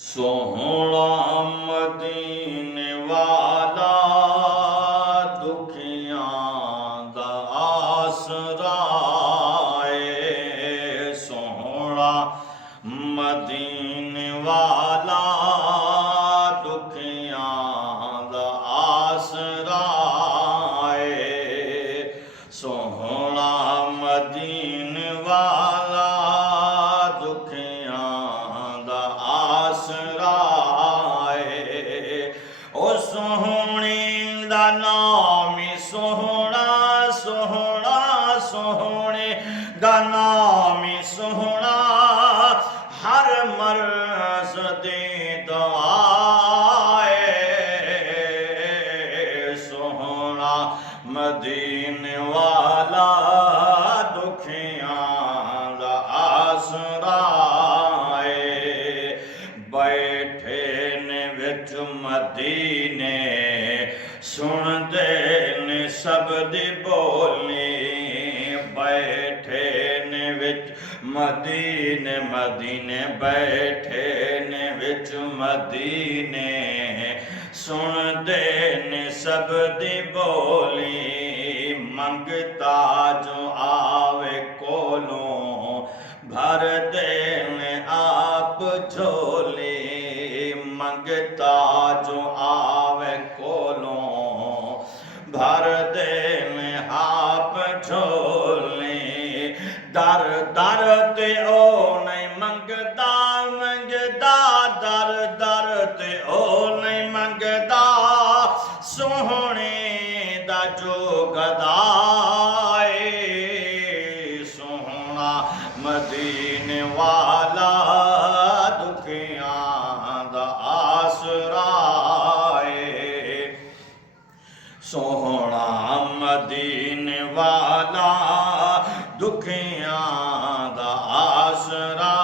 सोहणा मदीने वाला दुखियां दा आसरा है। सोहणा मदीने वाला दुखियां दा आसरा है। सोहणा मदीने वाला दुखियां दा आसरा है। ओ सोहणे दा नाम ही सोहणा, सोहणा सोहणे दा नाम ही सोहणा, हर मर्ज दे दवा है। सोहणा मदीने वाला दुखियां दा आसरा है। बैठे ने विच मदीने सुनदे ने सब दी बोली। बैठे ने विच मदीने, मदीने बैठे ने विच मदीने सुनदे ने सब दी बोली। मंगता जो आवे कोलों भर देन आप झोली। मंगता जो आवे कोलों भर देन आप झोली। दर दर ते ओ नहीं मंगदा, मंगदा दर दर ते ओ नहीं मंगदा। सोहणे दा जो गदा है। सोहणा मदीने वाला दुखियां दा आसरा है। सोहणा मदीने वाला दुखियां दा आसरा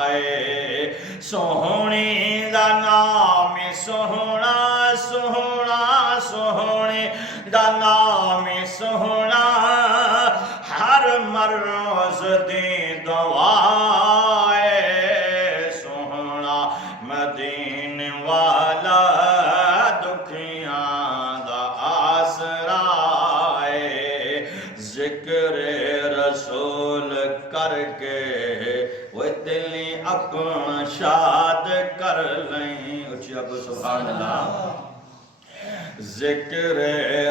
है। सोहणे दा नाम सोहणा, सोहणा सोहणे दा नाम सोहणा, हर मर्ज दी दवा है। सोहणा मदीने वाला दुखियां दा आसरा है। जिक्र रसूल करके वो दिली अपना शाद कर लें। उच्ची आखो सुभान अल्लाह। जिक्र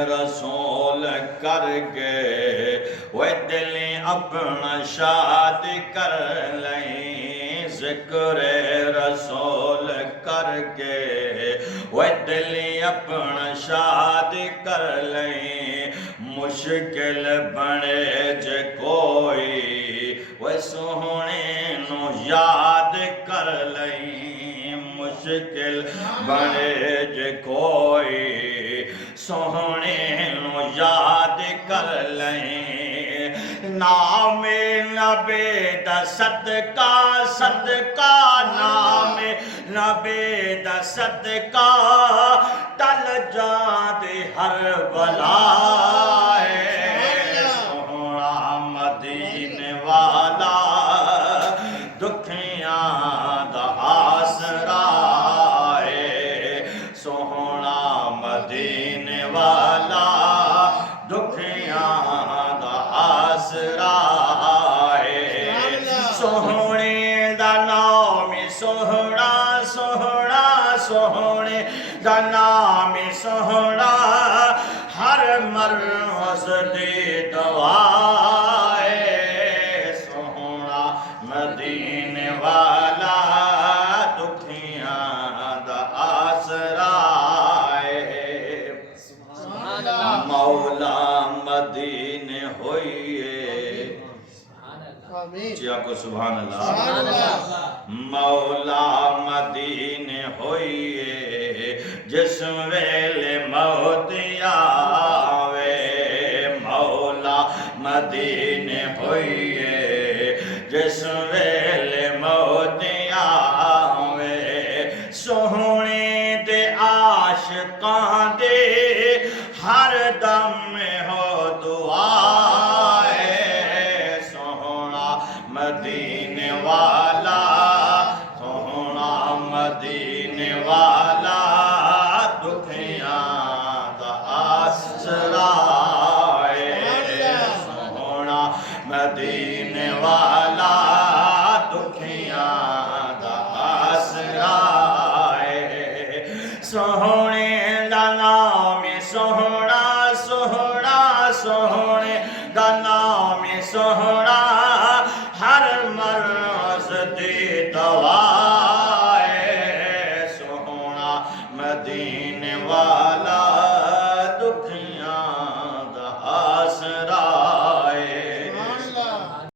रसूल करके वो दिली अपना शाद कर लें। जिक्र रसूल करके वो दिली अपना शाद कर लें। मुश्किल बने जे कोई वो सोहणे नु याद कर लें। मुश्किल बने जे कोई सोहणे नु याद कर लें। नाम नबी दा सदका, सदका नाम नबी दा सदका, टल जादे हर बला है। सोहणा मदीने वाला दुखियां दा आसरा है। सोहणा मदीने वाला दुखियां दा आसरा है। सोहणे दा नाम सोहणा, सोहणा सोहणे दा नाम सोहणा, हर मर्ज दे दवा है। सोहणा मदीने वाला दुखियां दा आसरा है। मौला मदीने होइए। को सुभान अल्लाह। मौला मदीने होइए जिस वेले मौत आवे। मौला मदीने होइए जिस वेले मौत आवे। सोहणे दे आशिकां दे हर दम हो दुआ है। सोहणा मदीने वाला, सोहणा मदीने वाला दुखियां दा आसरा है। सोहणे दा नाम सोहना